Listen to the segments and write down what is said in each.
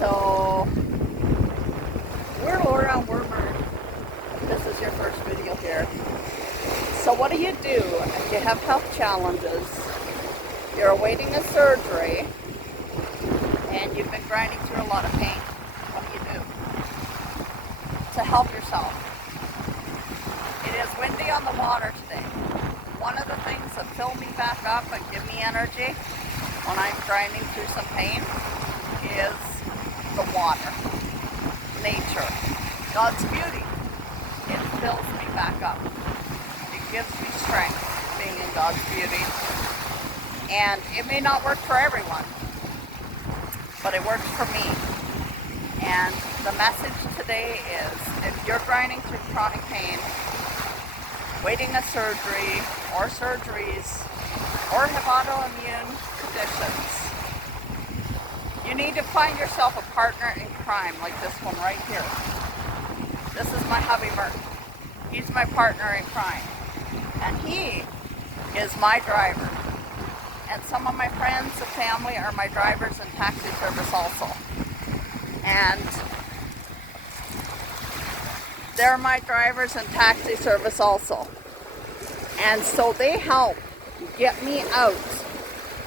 So we're around Wormer. This is your first video here. So what do you do if you have health challenges, you're awaiting a surgery, and you've been grinding through a lot of pain? What do you do to help yourself? It is windy on the water today. One of the things that fill me back up and give me energy when I'm grinding through some pain is the water, nature, God's beauty. It fills me back up. It gives me strength being in God's beauty. And it may not work for everyone, but it works for me. And the message today is, if you're grinding through chronic pain, waiting a surgery or surgeries, or have autoimmune conditions, you need to find yourself a partner in crime like this one right here. This is my hubby Mert. He's my partner in crime. And he is my driver. And some of my friends and family are my drivers in taxi service also. And they're my drivers in taxi service also. And so they help get me out.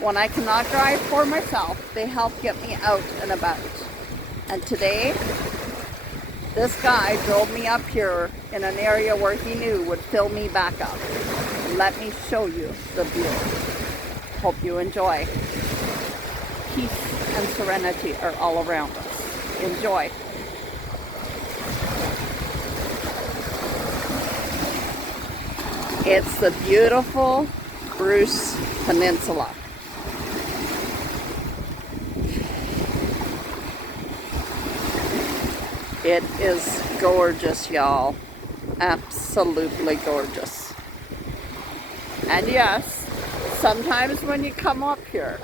When I cannot drive for myself, they help get me out and about. And today, this guy drove me up here in an area where he knew would fill me back up. Let me show you the view. Hope you enjoy. Peace and serenity are all around us. Enjoy. It's the beautiful Bruce Peninsula. It is gorgeous, y'all. Absolutely gorgeous. And yes, sometimes when you come up here,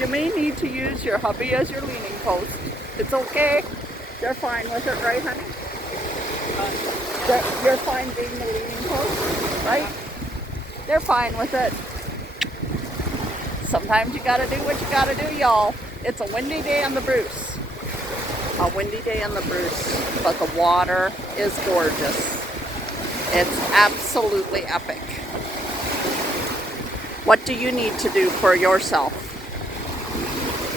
you may need to use your hubby as your leaning post. It's okay. You're fine with it, right, honey? You're fine being the leaning post, right? They're fine with it. Sometimes you gotta do what you gotta do, y'all. It's a windy day on the Bruce. A windy day on the Bruce, but the water is gorgeous. It's absolutely epic. What do you need to do for yourself?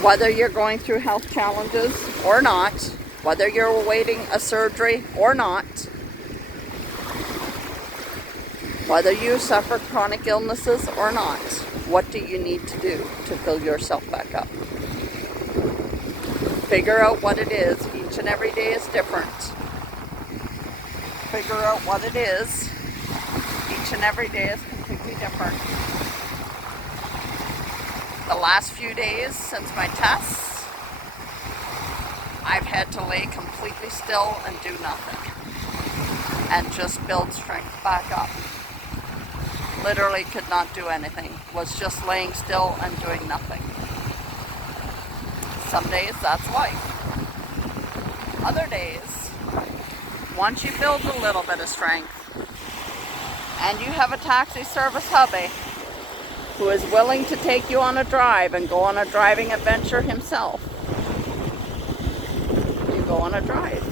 Whether you're going through health challenges or not, whether you're awaiting a surgery or not, whether you suffer chronic illnesses or not, what do you need to do to fill yourself back up? Figure out what it is. Each and every day is different. Figure out what it is. Each and every day is completely different. The last few days since my tests, I've had to lay completely still and do nothing. And just build strength back up. Literally could not do anything. Was just laying still and doing nothing. Some days that's life. Other days, once you build a little bit of strength and you have a taxi service hubby who is willing to take you on a drive and go on a driving adventure himself, you go on a drive.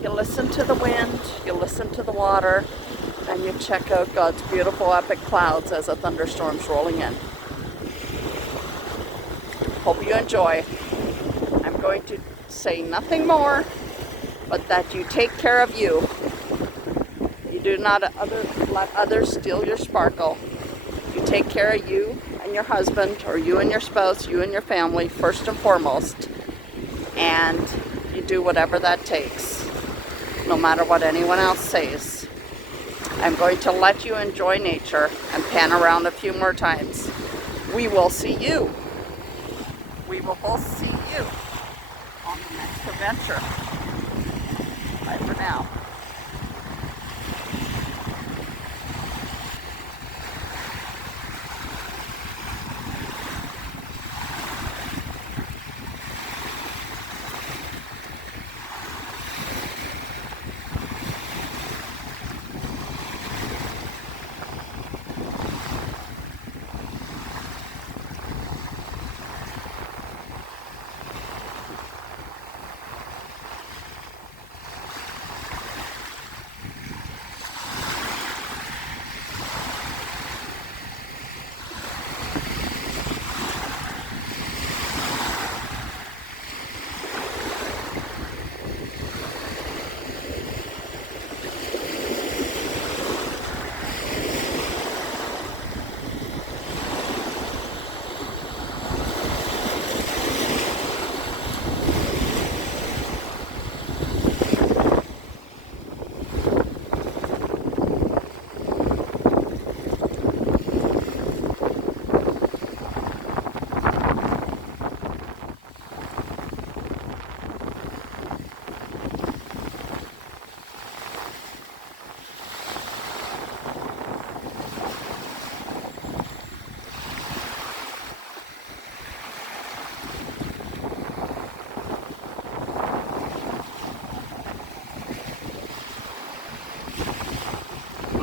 You listen to the wind, you listen to the water, and you check out God's beautiful epic clouds as a thunderstorm's rolling in. Hope you enjoy. I'm going to say nothing more, but that you take care of you. You do not let others steal your sparkle. You take care of you and your husband, or you and your spouse, you and your family, first and foremost. And you do whatever that takes, no matter what anyone else says. I'm going to let you enjoy nature and pan around a few more times. We will see you. We will both see you on the next adventure. Bye for now.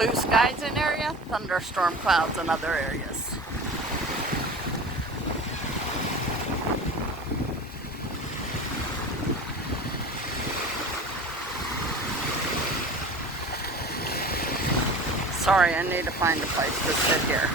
blue skies in area, thunderstorm clouds in other areas. Sorry, I need to find a place to sit here.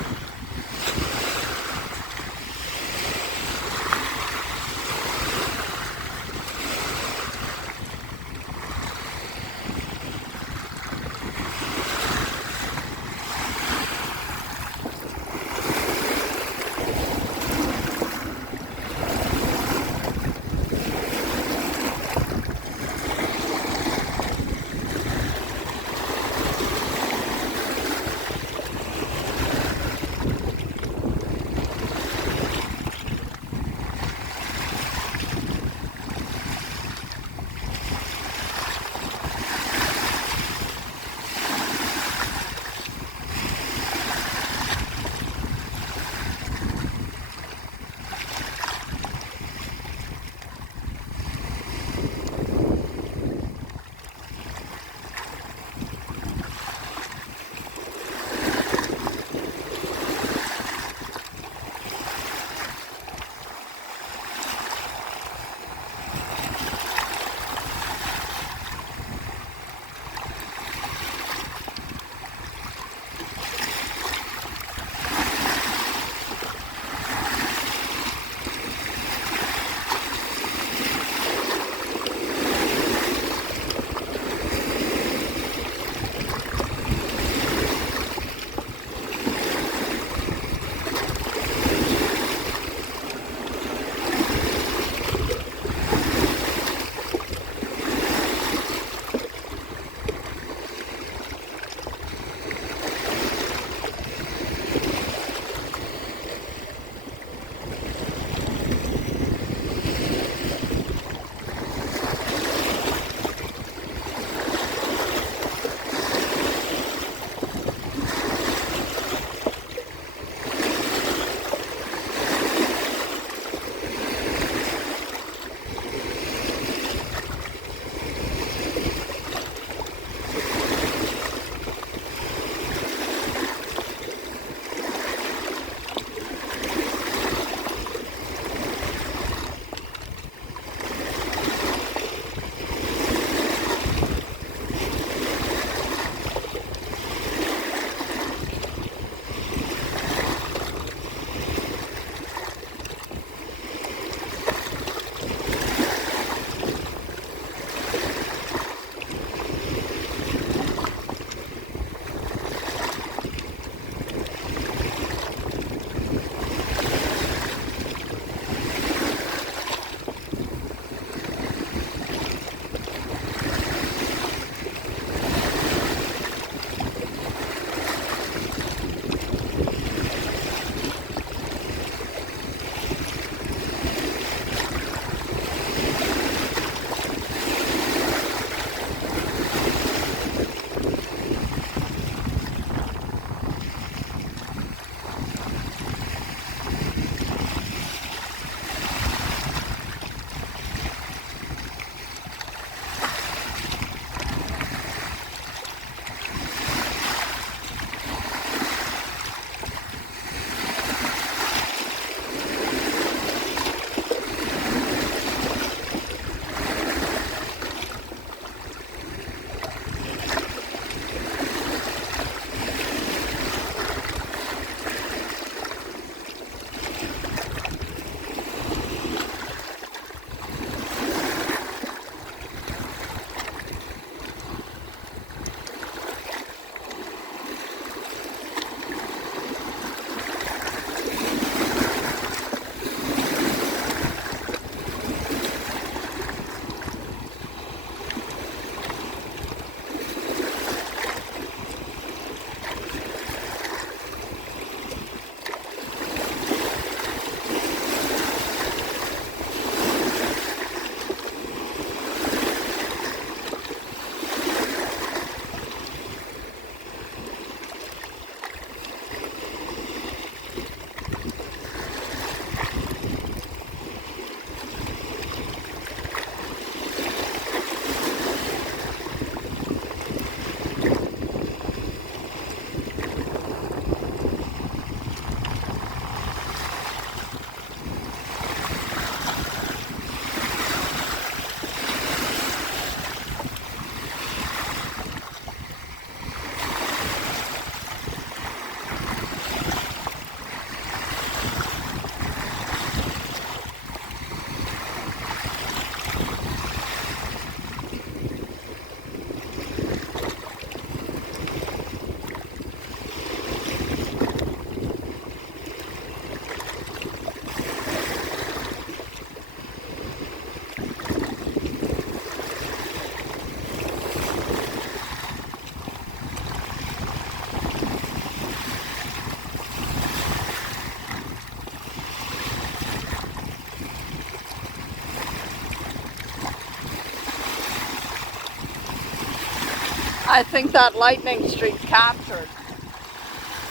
I think that lightning streak captured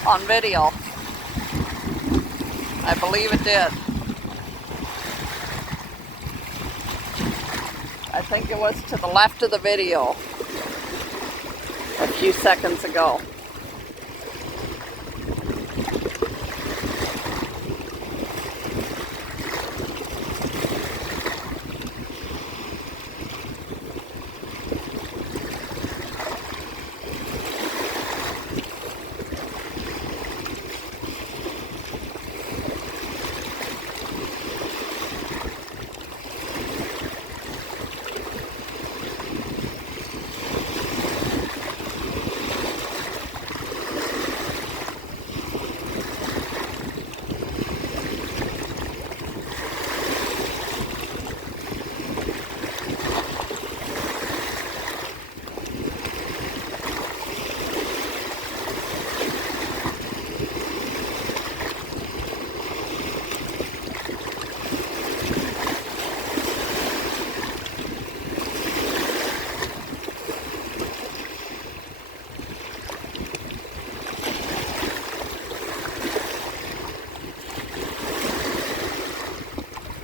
on video. I believe it did. I think it was to the left of the video a few seconds ago.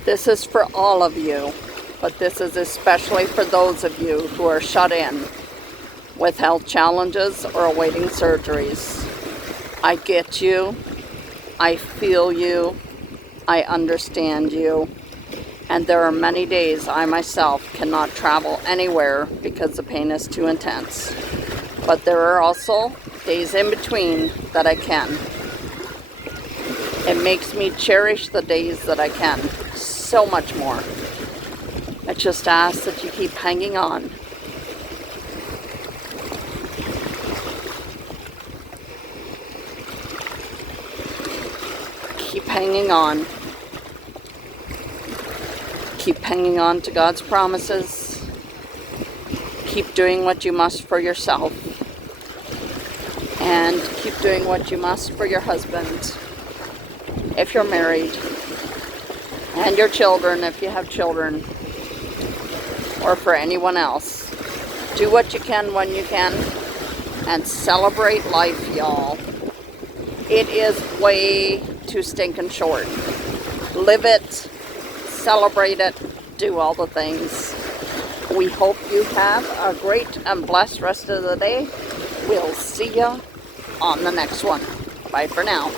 This is for all of you, but this is especially for those of you who are shut in with health challenges or awaiting surgeries. I get you, I feel you, I understand you, and there are many days I myself cannot travel anywhere because the pain is too intense. But there are also days in between that I can. It makes me cherish the days that I can so much more. I just ask that you keep hanging on. Keep hanging on. Keep hanging on to God's promises. Keep doing what you must for yourself. And keep doing what you must for your husband, if you're married, and your children, if you have children, or for anyone else. Do what you can when you can, and celebrate life, y'all. It is way too stinking short. Live it, celebrate it, do all the things. We hope you have a great and blessed rest of the day. We'll see ya on the next one. Bye for now.